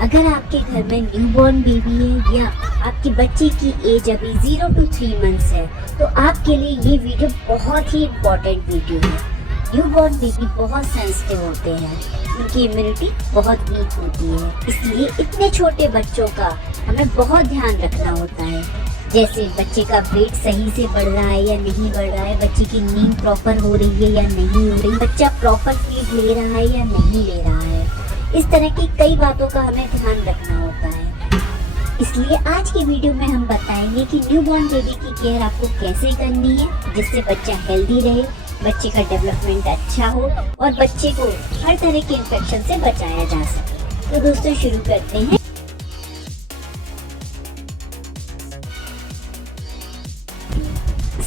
अगर आपके घर में न्यूबॉर्न बेबी है या आपके बच्चे की एज अभी 0 to 3 मंथ्स है तो आपके लिए ये वीडियो बहुत ही इम्पोर्टेंट वीडियो है। न्यूबॉर्न बेबी बहुत सेंसिटिव होते हैं, उनकी इम्यूनिटी बहुत वीक होती है, इसलिए इतने छोटे बच्चों का हमें बहुत ध्यान रखना होता है। जैसे बच्चे का वेट सही से बढ़ रहा है या नहीं बढ़ रहा है, बच्चे की नींद प्रॉपर हो रही है या नहीं हो रही, बच्चा प्रॉपर फीड ले रहा है या नहीं ले रहा है। इस तरह की कई बातों का हमें ध्यान रखना होता है। इसलिए आज की वीडियो में हम बताएंगे कि न्यूबॉर्न बेबी की केयर आपको कैसे करनी है जिससे बच्चा हेल्दी रहे, बच्चे का डेवलपमेंट अच्छा हो और बच्चे को हर तरह के इन्फेक्शन से बचाया जा सके। तो दोस्तों शुरू करते हैं।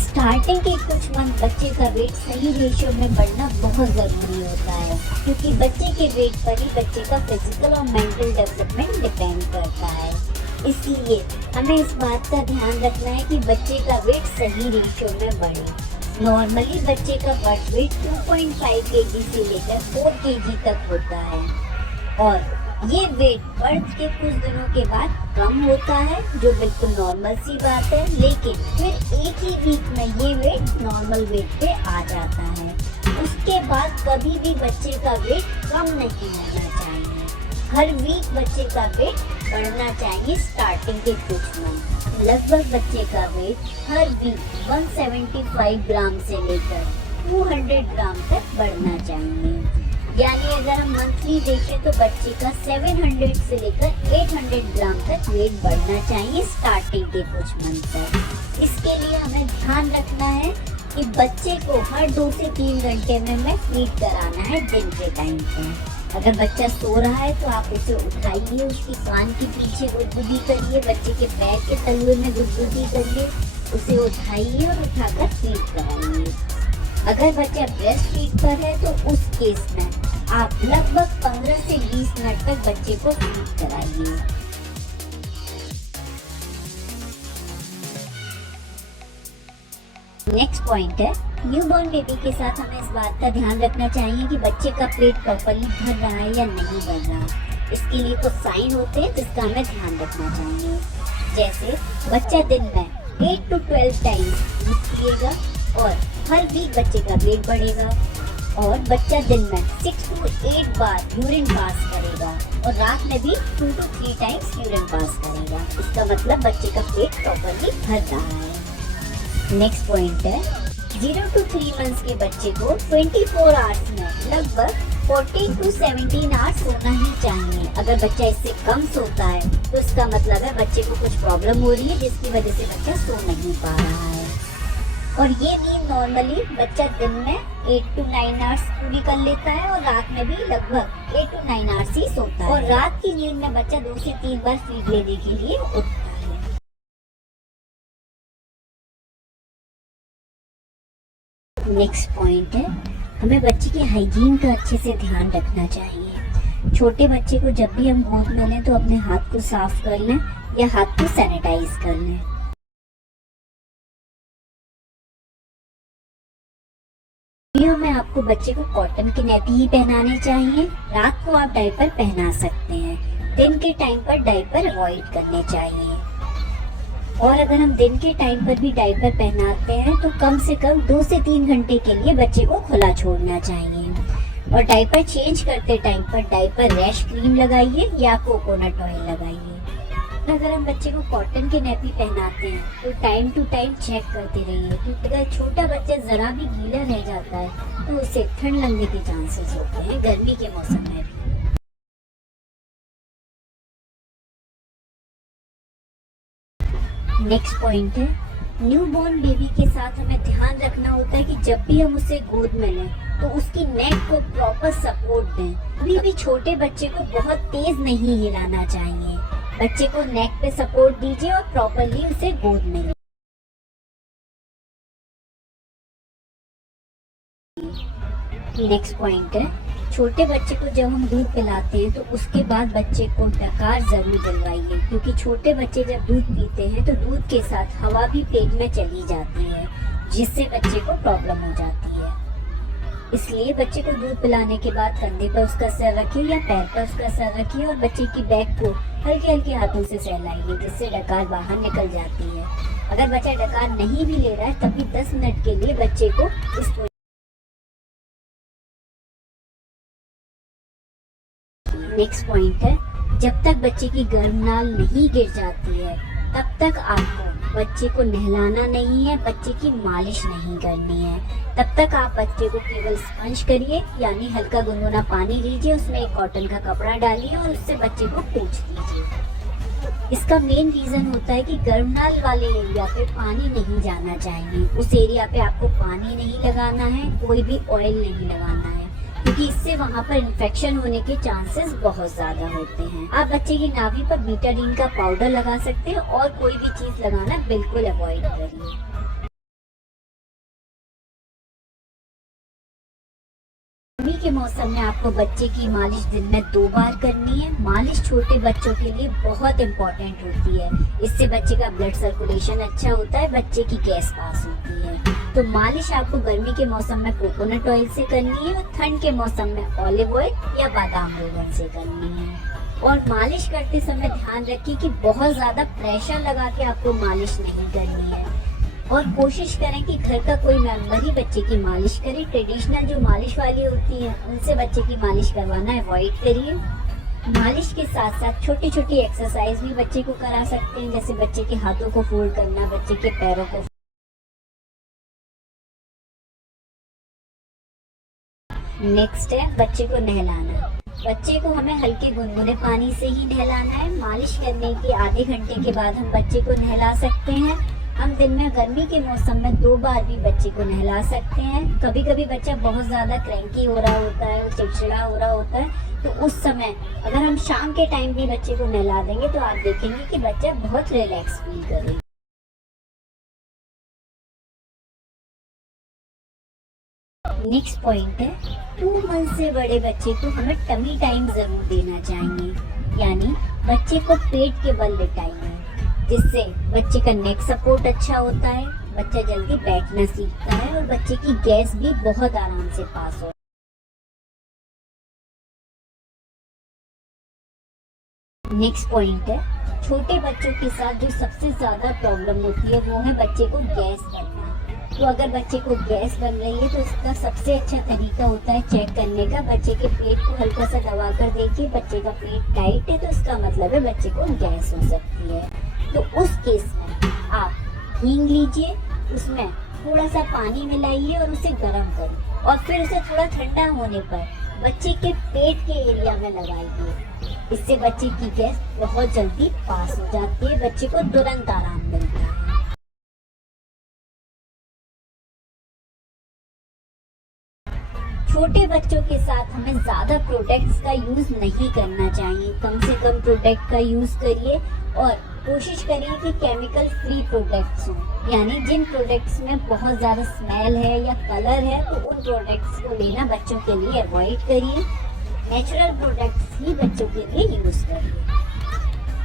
स्टार्टिंग के कुछ मंथ बच्चे का वेट सही रेशियो में बढ़ना बहुत ज़रूरी होता है, क्योंकि बच्चे के वेट पर ही बच्चे का फिजिकल और मेंटल डेवलपमेंट डिपेंड करता है। इसलिए हमें इस बात का ध्यान रखना है कि बच्चे का वेट सही रेशियो में बढ़े। नॉर्मली बच्चे का बर्थ वेट 2.5 kg से लेकर 4 kg तक होता है और ये वेट बर्थ के कुछ दिनों के बाद कम होता है, जो बिल्कुल नॉर्मल सी बात है, लेकिन फिर एक ही वीक में ये वेट नॉर्मल वेट पे आ जाता है। उसके बाद कभी भी बच्चे का वेट कम नहीं होना चाहिए। हर वीक बच्चे का वेट बढ़ना चाहिए। स्टार्टिंग के कुछ मंथ लगभग बच्चे का वेट हर वीक 175 ग्राम से लेकर 200 ग्राम तक बढ़ना चाहिए। यानी अगर हम मंथली देखें तो बच्चे का 700 से लेकर 800 ग्राम तक वेट बढ़ना चाहिए स्टार्टिंग के कुछ मंथ तक। इसके लिए हमें ध्यान रखना है कि बच्चे को हर 2 से 3 घंटे में हमें फीड कराना है दिन के टाइम पर। अगर बच्चा सो रहा है तो आप उसे उठाइए, उसकी कान के पीछे गुदगुदी करिए, बच्चे के पैर के तलवे में गुदगुदी करिए, उसे उठाइए और उठाकर फीड कराइए। अगर बच्चा ब्रेस्ट फीड पर है तो उस केस में आप लगभग 15 से 20 मिनट तक बच्चे को फीड कराइए। नेक्स्ट पॉइंट है, न्यूबॉर्न बेबी के साथ हमें इस बात का ध्यान रखना चाहिए कि बच्चे का पेट प्रॉपर्ली भर रहा है या नहीं भर रहा। इसके लिए कुछ साइन होते हैं जिसका हमें ध्यान रखना चाहिए। जैसे बच्चा दिन में 8 to 12 टाइम्स दूध पिएगा और हर वीक बच्चे का वेट बढ़ेगा और बच्चा दिन में 6 to 8 बार यूरिन पास करेगा और रात में भी 2 to 3 टाइम्स यूरिन पास करेगा। इसका मतलब बच्चे का पेट प्रॉपर्ली भर रहा है। नेक्स्ट पॉइंट है, 0 to 3 मंथ्स के बच्चे को 24 आवर्स में लगभग 14 to 17 आवर्स सोना ही चाहिए। अगर बच्चा इससे कम सोता है तो इसका मतलब है बच्चे को कुछ प्रॉब्लम हो रही है जिसकी वजह से बच्चा सो नहीं पा रहा है। और ये नींद नॉर्मली बच्चा दिन में 8 to 9 आवर्स पूरी कर लेता है और रात में भी लगभग 8 to 9 आवर्स ही सोता है। और रात की नींद में बच्चा 2 से 3 बार फीड लेने के लिए उठता है। नेक्स्ट पॉइंट है, हमें बच्चे की हाइजीन का अच्छे से ध्यान रखना चाहिए। छोटे बच्चे को जब भी हम गोद में लें तो अपने हाथ को साफ कर लें या हाथ को सैनिटाइज कर लें। वीडियो में आपको बच्चे को कॉटन के नैपी ही पहनाने चाहिए। रात को आप डायपर पहना सकते हैं। दिन के टाइम पर डायपर अवॉइड करने चाहिए। और अगर हम दिन के टाइम पर भी डायपर पहनाते हैं तो कम से कम 2 से 3 घंटे के लिए बच्चे को खुला छोड़ना चाहिए। और डायपर चेंज करते टाइम पर डायपर रैश क्रीम लगाइए या कोकोनट ऑयल लगाइए। अगर हम बच्चे को कॉटन के नैपी पहनाते हैं तो टाइम टू टाइम चेक करते रहिए, क्योंकि अगर छोटा बच्चा जरा भी गीला रह जाता है तो उसे ठंड लगने के चांसेस होते हैं गर्मी के मौसम में भी। नेक्स्ट पॉइंट है, न्यूबॉर्न बेबी के साथ हमें ध्यान रखना होता है कि जब भी हम उसे गोद में लें तो उसकी नेक को प्रॉपर सपोर्ट दें। कभी भी छोटे बच्चे को बहुत तेज नहीं हिलाना चाहिए। बच्चे को नेक पे सपोर्ट दीजिए और प्रॉपर्ली उसे गोद में लें। नेक्स्ट पॉइंट है, छोटे बच्चे को जब हम दूध पिलाते हैं तो उसके बाद बच्चे को डकार जरूर दिलवाइए, क्योंकि छोटे बच्चे जब दूध पीते हैं तो दूध के साथ हवा भी पेट में चली जाती है जिससे बच्चे को प्रॉब्लम हो जाती है। इसलिए बच्चे को दूध पिलाने के बाद कंधे पर उसका सर रखिए या पैर पर उसका सर रखिए और बच्चे की बैक को हल्के हल्के हाथों से सहलाइए, जिससे डकार बाहर निकल जाती है। अगर बच्चा डकार नहीं भी ले रहा है तब भी 10 मिनट के लिए बच्चे को इस नेक्स्ट पॉइंट है, जब तक बच्चे की गर्भनाल नहीं गिर जाती है तब तक आपको बच्चे को नहलाना नहीं है, बच्चे की मालिश नहीं करनी है। तब तक आप बच्चे को केवल स्पंज करिए, यानी हल्का गुनगुना पानी लीजिए, उसमें एक कॉटन का कपड़ा डालिए और उससे बच्चे को पोंछ दीजिए। इसका मेन रीजन होता है कि गर्भनाल वाले एरिया पे पानी नहीं जाना चाहिए। उस एरिया पे आपको पानी नहीं लगाना है, कोई भी ऑयल नहीं लगाना है, क्योंकि इससे वहाँ पर इन्फेक्शन होने के चांसेस बहुत ज्यादा होते हैं। आप बच्चे की नाभि पर बीटाडीन का पाउडर लगा सकते हैं और कोई भी चीज लगाना बिल्कुल अवॉइड करिए। गर्मी के मौसम में आपको बच्चे की मालिश दिन में 2 बार करनी है। मालिश छोटे बच्चों के लिए बहुत इम्पोर्टेंट होती है। इससे बच्चे का ब्लड सर्कुलेशन अच्छा होता है, बच्चे की गैस पास होती है। तो मालिश आपको गर्मी के मौसम में कोकोनट ऑयल से करनी है और ठंड के मौसम में ऑलिव ऑयल या बादाम रोगन से करनी है। और मालिश करते समय ध्यान रखिए कि बहुत ज्यादा प्रेशर लगा के आपको मालिश नहीं करनी है और कोशिश करें कि घर का कोई मेंबर ही बच्चे की मालिश करे। ट्रेडिशनल जो मालिश वाली होती है उनसे बच्चे की मालिश करवाना अवॉइड करिए। मालिश के साथ साथ छोटी छोटी एक्सरसाइज भी बच्चे को करा सकते हैं, जैसे बच्चे के हाथों को फोल्ड करना, बच्चे के पैरों को। नेक्स्ट है बच्चे को नहलाना। बच्चे को हमें हल्के गुनगुने पानी से ही नहलाना है। मालिश करने के आधे घंटे के बाद हम बच्चे को नहला सकते हैं। हम दिन में गर्मी के मौसम में 2 बार भी बच्चे को नहला सकते हैं। कभी कभी बच्चा बहुत ज्यादा क्रैंकी हो रहा होता है, चिड़चिड़ा हो रहा होता है, तो उस समय अगर हम शाम के टाइम भी बच्चे को नहला देंगे तो आप देखेंगे कि बच्चा बहुत रिलैक्स फील करेगा। नेक्स्ट पॉइंट है, 2 मंथ से बड़े बच्चे को हमें टमी टाइम जरूर देना चाहिए, यानी बच्चे को पेट के बल लिटाइए, जिससे बच्चे का नेक सपोर्ट अच्छा होता है, बच्चा जल्दी बैठना सीखता है और बच्चे की गैस भी बहुत आराम से पास हो। नेक्स्ट पॉइंट है, छोटे बच्चों के साथ जो सबसे ज्यादा प्रॉब्लम होती है वो है बच्चे को गैस करना। तो अगर बच्चे को गैस बन रही है तो इसका सबसे अच्छा तरीका होता है चेक करने का। बच्चे के पेट को हल्का सा दबा कर देखिए, बच्चे का पेट टाइट है तो इसका मतलब है बच्चे को गैस हो सकती है। तो उस केस में आप हींग लीजिए, उसमें थोड़ा सा पानी मिलाइए और उसे गर्म करिए और फिर उसे थोड़ा ठंडा होने पर बच्चे के पेट के एरिया में लगाइए। इससे बच्चे की गैस बहुत जल्दी पास हो जाती है, बच्चे को तुरंत आराम मिलता है। छोटे बच्चों के साथ हमें ज्यादा प्रोडक्ट्स का यूज नहीं करना चाहिए। कम से कम प्रोडक्ट का यूज करिए और कोशिश करिए कि केमिकल फ्री प्रोडक्ट्स हो, यानी जिन प्रोडक्ट्स में बहुत ज्यादा स्मेल है या कलर है तो उन प्रोडक्ट्स को लेना बच्चों के लिए अवॉइड करिए। नेचुरल प्रोडक्ट्स ही बच्चों के लिए यूज करिए,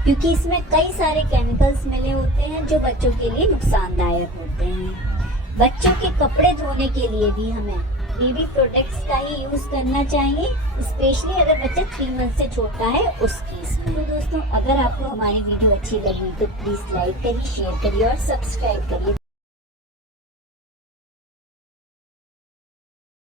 क्योंकि इसमें कई सारे केमिकल्स मिले होते हैं जो बच्चों के लिए नुकसानदायक होते हैं। बच्चों के कपड़े धोने के लिए भी हमें बेबी प्रोडक्ट्स का ही यूज करना चाहिए, स्पेशली अगर बच्चा 3 मंथ से छोटा है उस केस में। तो दोस्तों, अगर आपको हमारी वीडियो अच्छी लगी तो प्लीज लाइक करिए, शेयर करिए और सब्सक्राइब करिए।